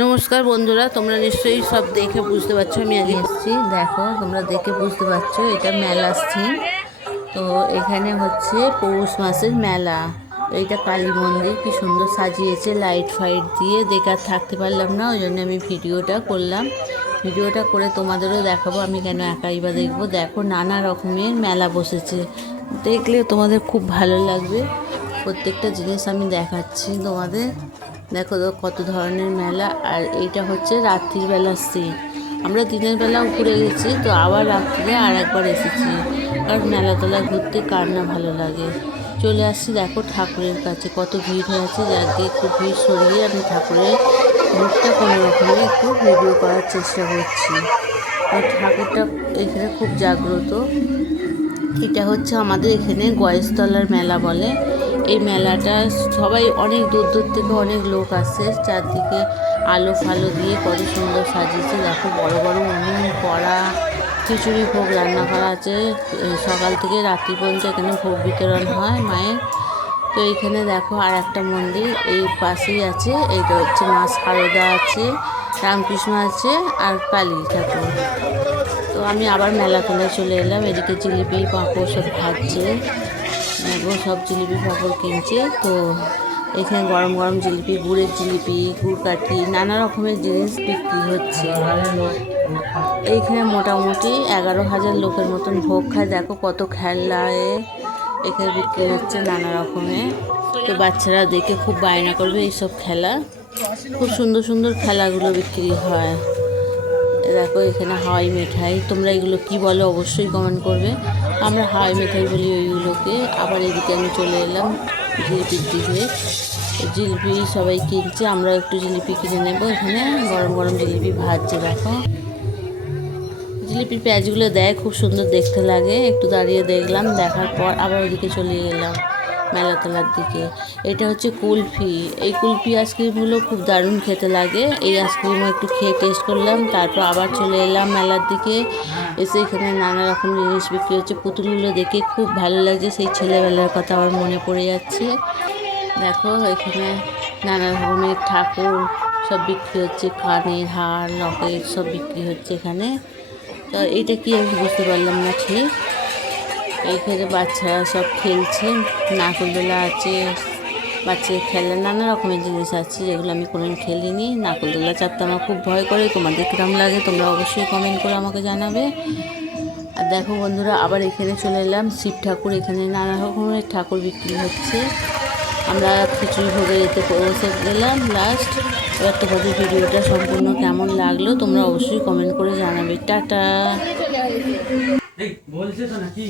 নমস্কার বন্ধুরা, তোমরা নিশ্চয়ই সব দেখে বুঝতে পারছ, আমি আগে এসেছি। দেখো, তোমরা দেখে বুঝতে পারছ, এটা মেলা সিন তো এখানে হচ্ছে পৌষ মাসের মেলা। এইটা কালী মন্দির, কি সুন্দর সাজিয়েছে লাইট ফাইট দিয়ে। দেখার থাকতে পারলাম না, ওই জন্য আমি ভিডিওটা করলাম। ভিডিওটা করে তোমাদেরও দেখাবো, আমি কেন একাই বা দেখব। দেখো, নানা রকমের মেলা বসেছে। দেখলে তোমাদের খুব ভালো লাগবে। প্রত্যেকটা জিনিস আমি দেখাচ্ছি তোমাদের। দেখো তো কত ধরনের মেলা, আর এইটা হচ্ছে রাত্রির বেলার সিন আমরা দিনের বেলা ঘুরে গেছি, তো আবার রাত্রিরে আর একবার এসেছি। কারণ মেলা তোলা ঘুরতে কার না ভালো লাগে। চলে আসছি, দেখো ঠাকুরের কাছে। কত ভিড় হয়েছে, যাকে একটু ভিড় সরিয়ে আমি ঠাকুরের মুখটা কোনো রকমে একটু ভিডিও করার চেষ্টা করছি। আর ঠাকুরটা এখানে খুব জাগ্রত। এটা হচ্ছে আমাদের এখানে গয়েশতলার মেলা বলে। এই মেলাটা সবাই অনেক দূর দূর থেকে অনেক লোক আসে, চারদিকে আলো ফালো দিয়ে কত সুন্দর সাজিয়েছে। দেখো বড় বড় উনুন, কড়া, খিচুড়ি, ভোগ, রান্না করা আছে। সকাল থেকে রাত্রি পর্যন্ত এখানে ভোগ বিতরণ হয় মায়ের। তো এইখানে দেখো আর একটা মন্দির, এই পাশেই আছে, এইটা হচ্ছে মা সারদা আছে, রামকৃষ্ণ আছে আর কালী ঠাকুর। তো আমি আবার মেলা তলায় চলে এলাম, এদিকে জিলিপি, পাঁপড় সব ভাজছে। এগুলো সব জিলিপি পাঁপড় কিনছে। তো এখানে গরম গরম জিলিপি, গুড়ের জিলিপি গুড় নানা রকমের জিনিস বিক্রি হচ্ছে। এইখানে মোটামুটি এগারো হাজার লোকের মতন ভোগ খায়। দেখো কত খেলায় এখানে বিক্রি হচ্ছে নানা রকমের তো বাচ্চারা দেখে খুব বায়না করবে এইসব খেলা। খুব সুন্দর সুন্দর খেলাগুলো বিক্রি হয়। দেখো এখানে হয় মিঠাই, তোমরা এগুলো কি বলো অবশ্যই কমেন্ট করবে। আমরা হাই মিঠাই বলি ওইগুলোকে আবার এদিকে আমি চলে এলাম জিলিপির দিকে জিলিপি সবাই কিনছে, আমরা একটু জিলিপি কিনে নেব এখানে। গরম গরম জিলিপি ভাজছে, দেখো। জিলিপির পেঁয়াজগুলো দেয়, খুব সুন্দর দেখতে লাগে। একটু দাঁড়িয়ে দেখলাম, দেখার পর আবার ওদিকে চলে গেলাম মেলাতলার দিকে। এটা হচ্ছে কুলফি। এই কুলফি আইসক্রিমগুলো খুব দারুণ খেতে লাগে। এই আইসক্রিমও একটু খেয়ে টেস্ট করলাম। তারপর আবার চলে এলাম মেলার দিকে। এসে এখানে নানা রকম জিনিস বিক্রি হচ্ছে। পুতুলগুলো দেখে খুব ভালো লাগছে। সেই ছেলেবেলার কথা আমার মনে পড়ে যাচ্ছে। দেখো, এখানে নানা রকমের ঠাকুর সব বিক্রি হচ্ছে। কানের হার লকেট সব বিক্রি হচ্ছে এখানে। তো এইটা কি আমি বুঝতে পারলাম না ঠিক। এইখানে বাচ্চারা সব খেলছে, নারকলদোলা আছে, বাচ্চাদের খেলার নানা রকমের জিনিস আছে যেগুলো আমি কোনোদিন খেলিনি। নারকলদোলা চাপতে আমার খুব ভয় করে, তোমাদের কিরম লাগে তোমরা অবশ্যই কমেন্ট করে আমাকে জানাবে। আর দেখো বন্ধুরা, আবার এখানে চলে এলাম, শিব ঠাকুর, এখানে নানা রকমের ঠাকুর বিক্রি হচ্ছে। আমরা খিচুড়ি ভোগে এতে পৌঁছে গেলাম লাস্ট এবার তোমাদের ভিডিওটা সম্পূর্ণ কেমন লাগল তোমরা অবশ্যই কমেন্ট করে জানাবে। টাটা। বলছে তো নাকি?